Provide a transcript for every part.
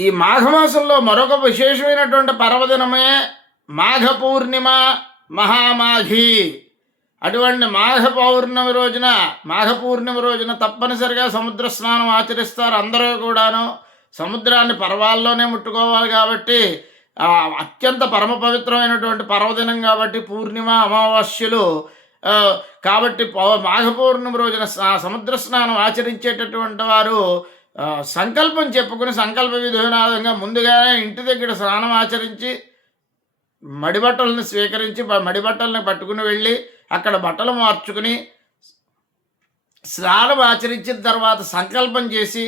ఈ మాఘమాసంలో మరొక విశేషమైనటువంటి పర్వదినమే మాఘ పూర్ణిమ మహామాఘి. అటువంటి మాఘ పౌర్ణమి రోజున మాఘ పూర్ణిమ రోజున తప్పనిసరిగా సముద్ర స్నానం ఆచరిస్తారు అందరూ కూడాను. సముద్రాన్ని పర్వాల్లోనే ముట్టుకోవాలి కాబట్టి అత్యంత పరమ పవిత్రమైనటువంటి పర్వదినం కాబట్టి పూర్ణిమ అమావాస్యలు కాబట్టి పౌ- మాఘ పౌర్ణమి రోజున సముద్ర స్నానం ఆచరించేటటువంటి వారు సంకల్పం చెప్పుకుని సంకల్ప విధానంగా ముందుగానే ఇంటి దగ్గర స్నానం ఆచరించి మడిబట్టలను స్వీకరించి మడిబట్టలను పట్టుకుని వెళ్ళి అక్కడ బట్టలు మార్చుకుని స్నానం ఆచరించిన తర్వాత సంకల్పం చేసి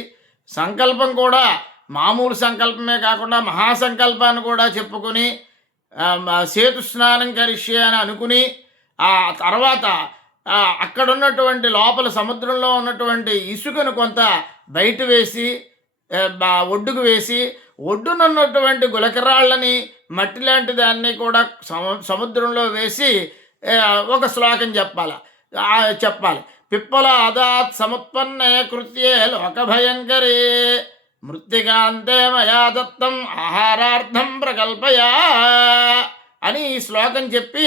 సంకల్పం కూడా మామూలు సంకల్పమే కాకుండా మహాసంకల్పాన్ని కూడా చెప్పుకొని సేతు స్నానం కరిష్యే అని అనుకుని ఆ తర్వాత అక్కడ ఉన్నటువంటి లోపల సముద్రంలో ఉన్నటువంటి ఇసుకను కొంత బయట వేసి బా- ఒడ్డుకు వేసి ఒడ్డునున్నటువంటి గులకరాళ్ళని మట్టి లాంటి దాన్ని కూడా సము సముద్రంలో వేసి ఒక శ్లోకం చెప్పాలి చెప్పాలి. పిప్పల అదాత్ సముత్పన్నే కృత్యే లోకభయంకరే. మృత్తికాంతే మయా దత్తం ఆహారార్థం ప్రకల్పయా అని ఈ శ్లోకం చెప్పి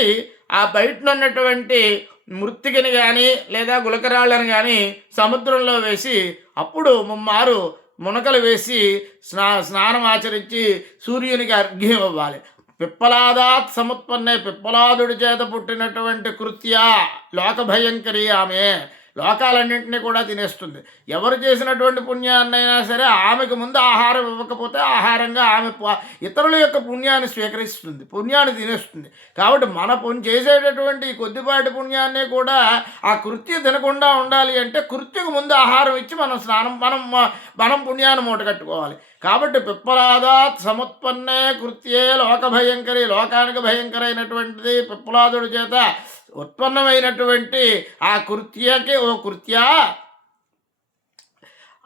ఆ బయటనున్నటువంటి మృతికిని కానీ లేదా గులకరాళ్ళని కానీ సముద్రంలో వేసి అప్పుడు ముమ్మారు మునకలు వేసి స్నా స్నానం ఆచరించి సూర్యునికి అర్ఘ్యం ఇవ్వాలి పిప్పలాదాత్ సముత్పన్నే పిప్పలాదుడి చేత పుట్టినటువంటి కృత్య లోక భయంకరి ఆమె. లోకాలన్నింటినీ కూడా తినేస్తుంది. ఎవరు చేసినటువంటి పుణ్యాన్నైనా సరే ఆమెకు ముందు ఆహారం ఇవ్వకపోతే ఆహారంగా ఆమె ఇతరుల యొక్క పుణ్యాన్ని స్వీకరిస్తుంది పుణ్యాన్ని తినేస్తుంది. కాబట్టి మన పుణ్య చేసేటటువంటి కొద్దిపాటి పుణ్యాన్ని కూడా ఆ కృత్య తినకుండా ఉండాలి అంటే కృత్యకు ముందు ఆహారం ఇచ్చి మనం స్నానం మనం మనం పుణ్యాన్ని మూట కట్టుకోవాలి. కాబట్టి పిప్పలాదాత్ సముత్పన్నే కృత్యే లోక భయంకరి లోకానికి భయంకరైనటువంటిది పిప్పలాదుడి చేత ఉత్పన్నమైనటువంటి ఆ కృత్యకి ఓ కృత్య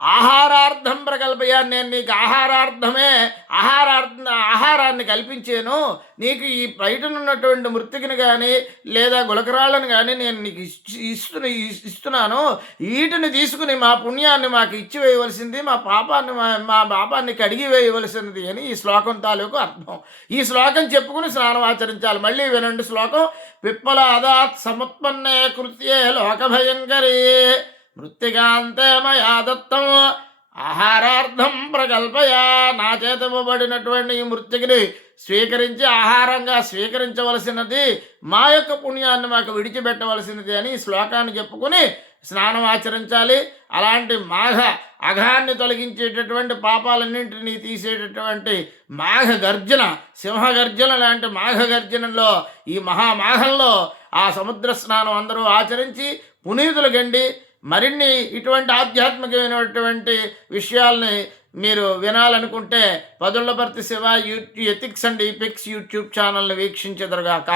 ఆహారార్థం ప్రకల్పయా నేను నీకు ఆహారార్థమే ఆహారార్థ ఆహారాన్ని కల్పించాను. నీకు ఈ బయటనున్నటువంటి మృతికిని కానీ లేదా గులకరాళ్ళని కానీ నేను నీకు ఇచ్చి- ఇస్తున్న ఇస్తున్నాను. వీటిని తీసుకుని మా పుణ్యాన్ని మాకు ఇచ్చి వేయవలసింది మా పాపాన్ని మా మా పాపాన్ని కడిగి వేయవలసినది అని ఈ శ్లోకం తాలూకు అర్థం. ఈ శ్లోకం చెప్పుకుని స్నానం ఆచరించాలి. మళ్ళీ వినండి శ్లోకం. పిప్పలాదాత్ సముత్పన్నే కృత్యే లోకభయంకరే. మృత్తికాంతే మయా దత్తం ఆహారార్థం ప్రకల్పయా నా చేత ఇవ్వబడినటువంటి ఈ మృత్తికిని స్వీకరించి ఆహారంగా స్వీకరించవలసినది మా యొక్క పుణ్యాన్ని మాకు విడిచిపెట్టవలసినది అని ఈ శ్లోకాన్ని చెప్పుకొని స్నానం ఆచరించాలి. అలాంటి మాఘ అఘాన్ని తొలగించేటటువంటి పాపాలన్నింటినీ తీసేటటువంటి మాఘ గర్జన సింహ గర్జన లాంటి మాఘ గర్జనలో ఈ మహామాఘంలో ఆ సముద్ర స్నానం అందరూ ఆచరించి పునీతులు గండి మరిన్ని ఇటువంటి ఆధ్యాత్మికమైనటువంటి విషయాల్ని మీరు వినాలనుకుంటే Padullaparthi Shiva U ethics and epics YouTube ఛానల్ని వీక్షించదురుగాక.